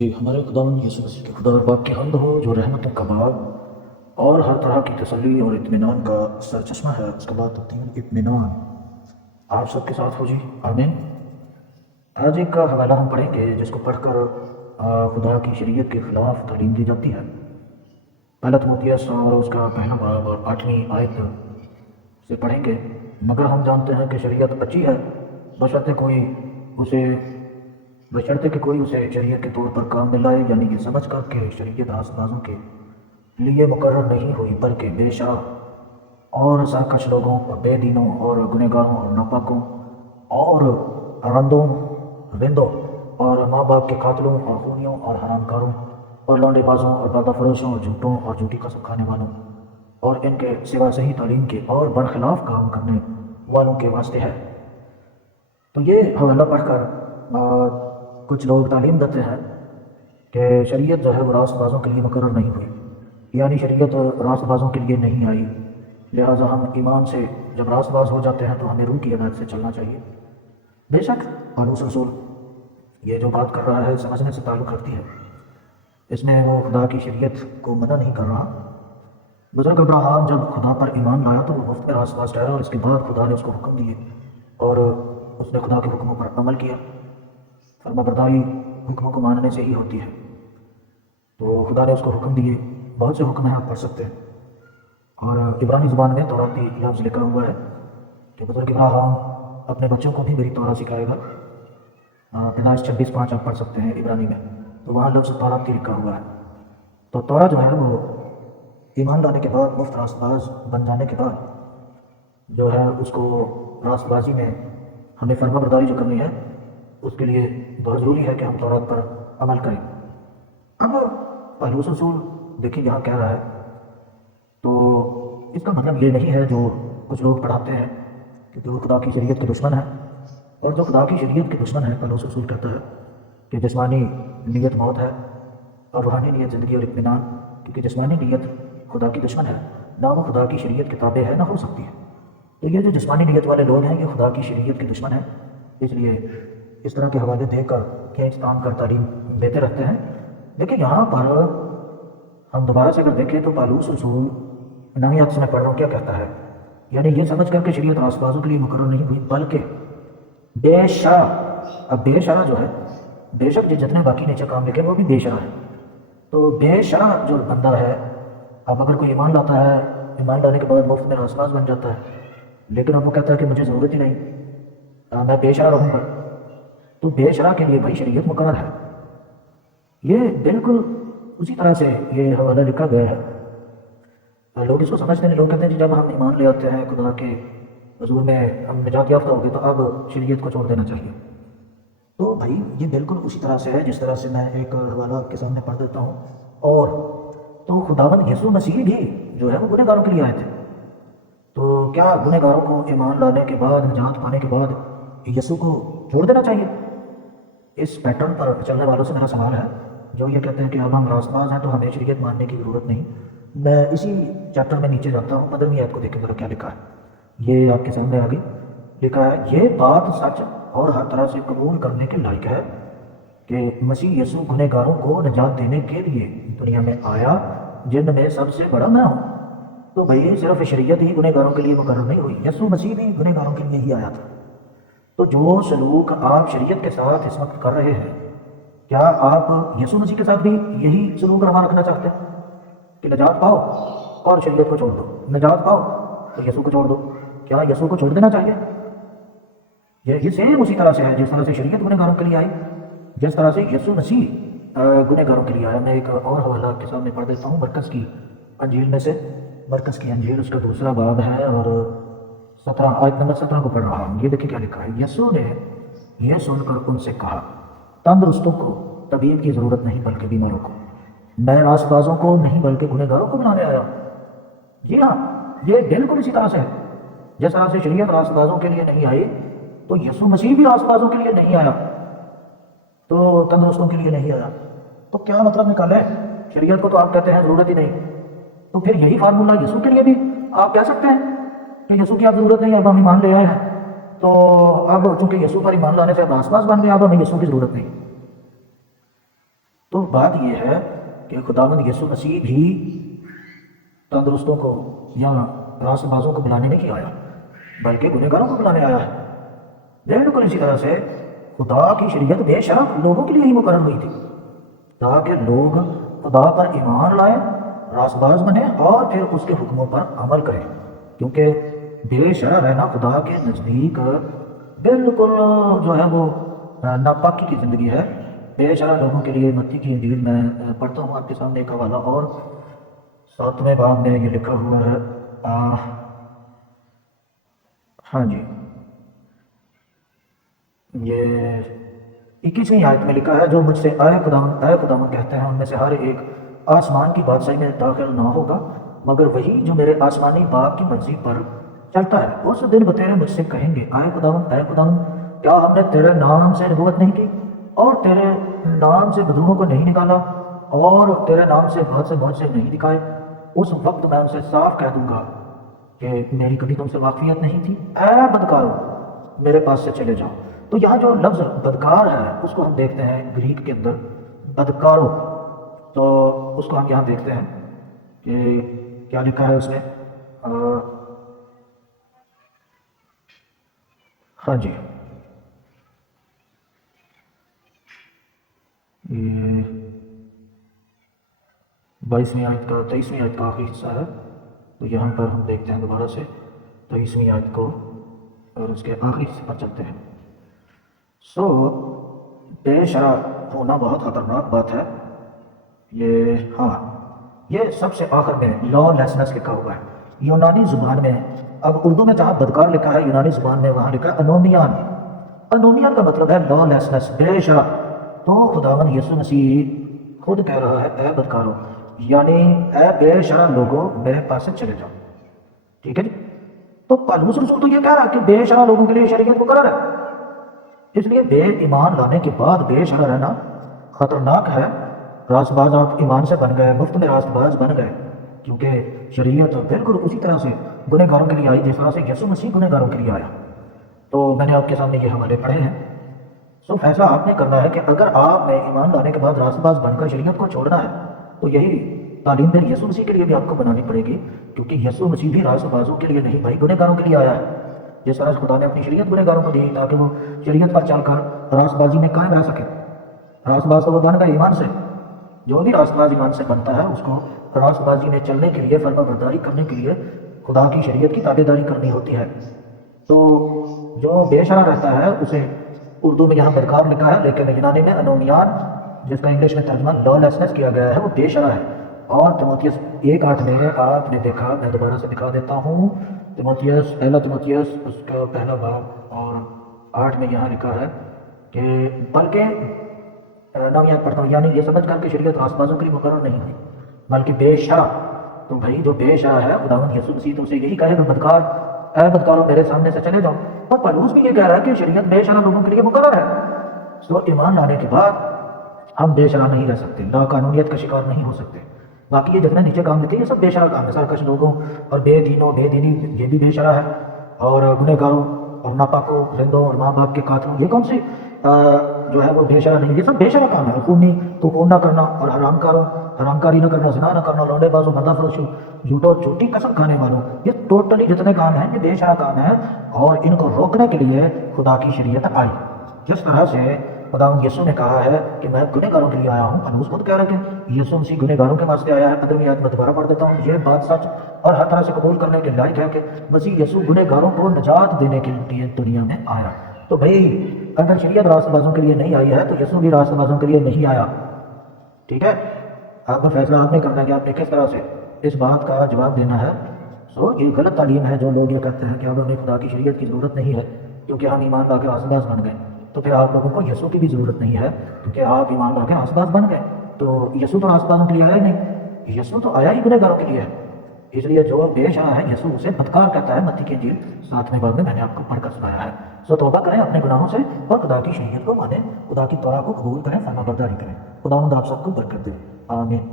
جی ہمارے خداوند یسوع مسیح کے خدا اور باپ کی حمد ہو جو رحمتوں کا باغ اور ہر طرح کی تسلی اور اطمینان کا سرچشمہ ہے، اس کے بعد تین اطمینان آپ سب کے ساتھ ہو جی آمین۔ آج ایک حوالہ ہم پڑھیں گے جس کو پڑھ کر خدا کی شریعت کے خلاف تعلیم دی جاتی ہے۔ پہلا تموتھیوس اور اس کا پہلا باب اور 8ویں آیت سے پڑھیں گے۔ مگر ہم جانتے ہیں کہ شریعت اچھی ہے بشرطے کہ کوئی اسے شریعت کے طور پر کام میں لائے، یعنی یہ سمجھ کر کہ شریعت راست بازوں کے لیے مقرر نہیں ہوئی بلکہ بے شرع اور سرکش لوگوں اور بے دینوں اور گنہگاروں اور ناپاکوں اور رندوں اور ماں باپ کے قاتلوں اور خونیوں اور حرام کاروں اور لونڈے بازوں اور پردہ فروشوں اور جھوٹوں اور جھوٹی قسم کھانے والوں اور ان کے سوا صحیح تعلیم کے اور برخلاف کام کرنے والوں کے واسطے ہے۔ تو یہ حوالہ پڑھ کر کچھ لوگ تعلیم دیتے ہیں کہ شریعت جو ہے وہ راست بازوں کے لیے مقرر نہیں ہوئی، یعنی شریعت راست بازوں کے لیے نہیں آئی، لہٰذا ہم ایمان سے جب راست باز ہو جاتے ہیں تو ہمیں روح کی ہدایت سے چلنا چاہیے۔ بے شک پالوس رسول یہ جو بات کر رہا ہے سمجھنے سے تعلق رکھتی ہے، اس میں وہ خدا کی شریعت کو منع نہیں کر رہا۔ بزرگ ابراہیم جب خدا پر ایمان لایا تو وہ مفت میں راست باز ٹھہرا، اور اس کے بعد خدا نے اس کو حکم دیے اور اس نے خدا کے حکموں پر عمل کیا۔ فرما برداری حکموں کو ماننے سے ہی ہوتی ہے، تو خدا نے اس کو حکم دیے۔ بہت سے حکم ہیں آپ پڑھ سکتے ہیں، اور عبرانی زبان میں توراتی لفظ لکھا ہوا ہے کہ بزرگ ابراہیم اپنے بچوں کو بھی میری تورات سکھائے گا۔ پیدائش 26:5 آپ پڑھ سکتے ہیں عبرانی میں، تو وہاں لفظ توراتی لکھا ہوا ہے۔ تو تورات جو ہے وہ ایمان لانے کے بعد، مفت راست باز بن جانے کے بعد جو ہے اس کو راست بازی میں ہمیں فرما برداری جو کرنی ہے، اس کے لیے بہت ضروری ہے کہ ہم تورات پر عمل کریں۔ اب پالوس رسول دیکھیں یہاں کہہ رہا ہے، تو اس کا مطلب یہ نہیں ہے جو کچھ لوگ پڑھاتے ہیں کہ جو خدا کی شریعت کے دشمن ہے، اور جو خدا کی شریعت کے دشمن ہے پالوس رسول کہتا ہے کہ جسمانی نیت موت ہے اور روحانی نیت زندگی اور اطمینان، کیونکہ جسمانی نیت خدا کی دشمن ہے، نہ وہ خدا کی شریعت کے تابع ہے نہ ہو سکتی ہے۔ تو یہ جو جسمانی نیت والے لوگ ہیں یہ خدا کی شریعت کے دشمن ہیں، اس لیے اس طرح کے حوالے دے کر کھینچ تان کر تعلیم دیتے رہتے ہیں۔ لیکن یہاں پر ہم دوبارہ سے اگر دیکھیں تو پالوس رسول نویں آیت سے میں پڑھ رہا ہوں کیا کہتا ہے، یعنی یہ سمجھ کر کہ شریعت راست بازوں کے لیے مقرر نہیں ہوئی بلکہ بے شرع۔ اب بے شرع جو ہے، بے شک جتنے باقی نیچے کام لکھے وہ بھی بے شرع ہے، تو بے شرع جو بندہ ہے، اب اگر کوئی ایمان لاتا ہے، ایمان لانے کے بعد مفت میں راست باز بن جاتا ہے، لیکن اب وہ کہتا ہے کہ مجھے ضرورت ہی نہیں، میں بے شرع رہوں گا، تو بے شرع کے لیے بھائی شریعت مقرر ہے۔ یہ بالکل اسی طرح سے یہ حوالہ لکھا گیا ہے۔ لوگ اس کو سمجھتے ہیں، لوگ کہتے ہیں جی جب ہم ایمان لے آتے ہیں خدا کے حضور میں، ہم نجات یافتہ ہو گئے تو اب شریعت کو چھوڑ دینا چاہیے۔ تو بھائی یہ بالکل اسی طرح سے ہے جس طرح سے میں ایک حوالہ آپ کے سامنے پڑھ دیتا ہوں۔ اور تو خداوند یسوع مسیح بھی جو ہے وہ گنہ گاروں کے لیے آئے تھے، تو کیا گنہ گاروں کو ایمان لانے کے بعد، نجات پانے کے بعد یسوع کو چھوڑ دینا چاہیے؟ اس پیٹرن پر چلنے والوں سے میرا سوال ہے جو یہ کہتے ہیں کہ اب ہم راست باز ہیں تو ہمیں شریعت ماننے کی ضرورت نہیں۔ میں اسی چیپٹر میں نیچے جاتا ہوں، 15ویں آیت کو دیکھیں ذرا کیا لکھا ہے، یہ آپ کے سامنے آگے لکھا ہے، یہ بات سچ اور ہر طرح سے قبول کرنے کے لائق ہے کہ مسیح یسوع گنہ گاروں کو نجات دینے کے لیے دنیا میں آیا، جن میں سب سے بڑا میں ہوں۔ تو بھائی صرف شریعت ہی گنہ گاروں کے لیے مقرر نہیں ہوئی، یسوع مسیح بھی گنہ گاروں کے لیے ہی آیا تھا۔ تو جو سلوک آپ شریعت کے ساتھ اس وقت کر رہے ہیں، کیا آپ یسوع مسیح کے ساتھ بھی یہی سلوک روا رکھنا چاہتے ہیں کہ نجات پاؤ اور شریعت کو چھوڑ دو، نجات پاؤ تو یسوع کو چھوڑ دو؟ کیا یسوع کو چھوڑ دینا چاہیے؟ یہ سیم اسی طرح سے ہے جس طرح سے شریعت گنہ گاروں کے لیے آئی، جس طرح سے یسوع مسیح گنہ گاروں کے لیے آیا۔ میں ایک اور حوالہ آپ کے سامنے پڑھ دیتا ہوں مرکز کی انجیل میں سے، مرکز کی انجیل اس کا دوسرا باب ہے اور 17 آیت نمبر 17 کو پڑھ رہا ہوں۔ یہ دیکھیں کیا لکھا ہے، یسوع نے یہ سن کر ان سے کہا، تندرستوں کو طبیب کی ضرورت نہیں بلکہ بیماروں کو، میں راست بازوں کو نہیں بلکہ گنہ گاروں کو بنانے آیا۔ جی ہاں، یہ بالکل اسی طرح سے ہے جس طرح سے شریعت راست بازوں کے لیے نہیں آئی، تو یسوع مسیح بھی راست بازوں کے لیے نہیں آیا، تو تندرستوں کے لیے نہیں آیا۔ تو کیا مطلب نکالا ہے؟ شریعت کو تو آپ کہتے ہیں ضرورت ہی نہیں، تو پھر یہی فارمولہ یسوع کے لیے بھی آپ کہہ سکتے ہیں کہ یسوع کی اب ضرورت نہیں، اب ہم ایمان لے آئے ہیں، تو اب چونکہ یسوع پر ایمان لانے سے راست باز بن گئے، اب ہمیں یسوع کی ضرورت نہیں۔ تو بات یہ ہے کہ خداوند یسوع مسیح بھی تندرستوں کو یا راست بازوں کو بلانے نہیں آیا بلکہ گنہگاروں کو بلانے آیا ہے۔ بالکل اسی طرح سے خدا کی شریعت بے شرط لوگوں کے لیے ہی مقرر ہوئی تھی تاکہ لوگ خدا پر ایمان لائیں، راست باز بنیں اور پھر اس کے حکموں پر عمل کریں، کیونکہ بے شرع رہنا خدا کے نزدیک بالکل جو ہے وہ ناپاکی کی زندگی ہے۔ بے شرع لوگوں کے لیے متی کی انجیل میں پڑھتا ہوں آپ کے سامنے ایک حوالہ، اور 7ویں باب میں یہ لکھا ہوا ہے، ہاں جی، یہ 21ویں آیت میں لکھا ہے، جو مجھ سے اے خداوند کہتے ہیں ان میں سے ہر ایک آسمان کی بادشاہی میں داخل نہ ہوگا مگر وہی جو میرے آسمانی باپ کی مرضی پر چلتا ہے۔ اس دن بتیرے مجھ سے کہیں گے، اے خداوند کیا ہم نے تیرے نام سے نبوت نہیں کی اور تیرے نام سے بدروہوں کو نہیں نکالا اور تیرے نام سے بہت سے نہیں دکھائے؟ اس وقت میں ان سے صاف کہہ دوں گا کہ میری کبھی تم سے واقفیت نہیں تھی، اے بدکارو میرے پاس سے چلے جاؤ۔ تو یہاں جو لفظ بدکار ہے اس کو ہم دیکھتے ہیں گریک کے اندر بدکارو، تو اس کو ہم یہاں دیکھتے ہیں کہ کیا لکھا ہے اس میں، ہاں جی، یہ 22ویں آیت کا 23ویں آیت کا آخری حصہ ہے، تو یہاں پر ہم دیکھتے ہیں دوبارہ سے 23ویں آیت کو اور اس کے آخری حصے پر چلتے ہیں۔ سو بے شرع ہونا بہت خطرناک بات ہے، یہ سب سے آخر میں لا لیسنس لکھا ہوا ہے یونانی زبان میں۔ اب اردو میں جہاں بدکار لکھا ہے یونانی زبان میں وہاں لکھا ہے انومیان۔ انومیان کا مطلب ہے لا لیسنس، بے شرع۔ تو خداوند یسوع مسیح خود کہہ رہا ہے اے بدکارو، یعنی اے بے شرع لوگوں میرے پاس سے چلے جاؤ، ٹھیک ہے جی۔ تو پالوس رسول تو یہ کہہ رہا ہے کہ بے شرع لوگوں کے لیے شریعت مقرر ہے، اس لیے بے ایمان لانے کے بعد بے شرع رہنا خطرناک ہے۔ راست باز آپ ایمان سے بن گئے، مفت میں راست باز بن گئے، کیونکہ شریعت بالکل اسی طرح سے گنہ گاروں کے لیے آئی جس طرح سے یسوع مسیح گنہ گاروں کے لیے آیا۔ تو میں نے آپ کے سامنے یہ حوالے پڑھے ہیں۔ سو فیصلہ آپ نے کرنا ہے کہ اگر آپ نے ایمان لانے کے بعد راست باز بن کر شریعت کو چھوڑنا ہے تو یہی تعلیم پھر یسوع مسیح کے لیے بھی آپ کو بنانی پڑے گی، کیونکہ یسوع مسیح بھی راست بازوں کے لیے نہیں بھائی گنہ گاروں کے لیے آیا ہے۔ جس طرح سے خدا نے اپنی شریعت گنہ گاروں کو دی تاکہ وہ شریعت پر چل کر راست بازی میں قائم رہ سکے۔ راست باز تو وہ بن گئے ایمان سے، جو بھی راست باز ایمان سے بنتا ہے اس کو راست بازی میں چلنے کے لیے، فرما برداری کرنے کے لیے خدا کی شریعت کی تابع داری کرنی ہوتی ہے۔ تو جو بے شرع رہتا ہے اسے اردو میں یہاں بدکار لکھا ہے لیکن یونانی میں انومیان، جس کا انگلش میں ترجمہ لا لیسنس کیا گیا ہے، وہ بے شرع ہے۔ اور تیموتھیوس 1:8 میں آپ نے دیکھا، میں دوبارہ سے دکھا دیتا ہوں، پہلا تیموتھیوس اس کا پہلا باب اور 8 میں یہاں لکھا ہے کہ بلکہ نامیات پڑھتا ہوں، یعنی یہ سمجھ کر کہ شریعت راست بازوں کے لیے مقرر نہیں ہے بلکہ بے شرع۔ تو بھائی جو بے شرع ہے خداوند یسوع مسیح تو اسے یہی کہے کہ بدکار، اے بدکاروں میرے سامنے سے چلے جاؤ۔ اور پالوس بھی یہ کہہ رہا ہے کہ شریعت بے شرع لوگوں کے لیے مقرر ہے۔ سو ایمان لانے کے بعد ہم بے شرع نہیں رہ سکتے، لا قانونیت کا شکار نہیں ہو سکتے۔ باقی یہ جتنے نیچے کام دیتے ہیں یہ سب بے شرع کام ہے، سرکش لوگوں اور بے دینوں، بے دینی یہ بھی بے شرع ہے، اور گنہ گاروں اور ناپاکوں، زندوں اور ماں باپ کے قاتلوں، یہ کون سی جو ہے وہ بے شرع نہیں، یہ سب بے شرع کام ہے۔ خونی تو خون نہ کرنا، اور حرام کاروں حرام کاری نہ کرنا، زنا نہ کرنا، لونڈے بازوں، مردہ فروشوں، جھوٹی قسم کھانے والوں، یہ ٹوٹلی جتنے کام ہیں یہ بے شرع کام ہیں، اور ان کو روکنے کے لیے خدا کی شریعت آئی۔ جس طرح سے خداوند یسوع نے کہا ہے کہ میں گنہ گاروں کے لیے آیا ہوں، پالوس خود کہہ رہا ہے کہ یسوع مسیح گنہ گاروں کے واسطے آیا ہے۔ 15ویں آیت میں دوبارہ پڑھ دیتا ہوں، یہ بات سچ اور ہر طرح سے قبول کرنے کے لائق ہے کہ مسیح یسوع گنہ گاروں کو نجات دینے کے لیے دنیا میں آیا۔ تو بھائی اگر شریعت راست بازوں کے لیے نہیں آئی ہے تو یسوع بھی راست بازوں کے لیے نہیں آیا، ٹھیک ہے۔ آپ کا فیصلہ آپ نے کرنا ہے کہ آپ نے کس طرح سے اس بات کا جواب دینا ہے۔ سو یہ غلط تعلیم ہے جو لوگ یہ کہتے ہیں کہ اب ہمیں خدا کی شریعت کی ضرورت نہیں ہے کیونکہ ہم ایمان لا کے راست باز بن گئے۔ تو پھر آپ لوگوں کو یسوع کی بھی ضرورت نہیں ہے کیونکہ آپ ایمان لا کے راست باز بن گئے۔ تو یسوع تو راست بازوں کے لیے آیا ہی نہیں، یسوع تو آیا ہی گنہ گاروں کے لیے ہے۔ اس لیے جو بے شرع ہے یسوع اسے بدکار کہتا ہے۔ متی کی انجیل 7ویں باب میں نے آپ کو پڑھ کر سنایا ہے۔ سو توبہ کریں اپنے گناہوں سے اور خدا کی شریعت کو مانیں، خدا کی توراہ کو قبول کریں، فرما برداری کریں۔ خداوند آپ سب کو برکت دے، آمین۔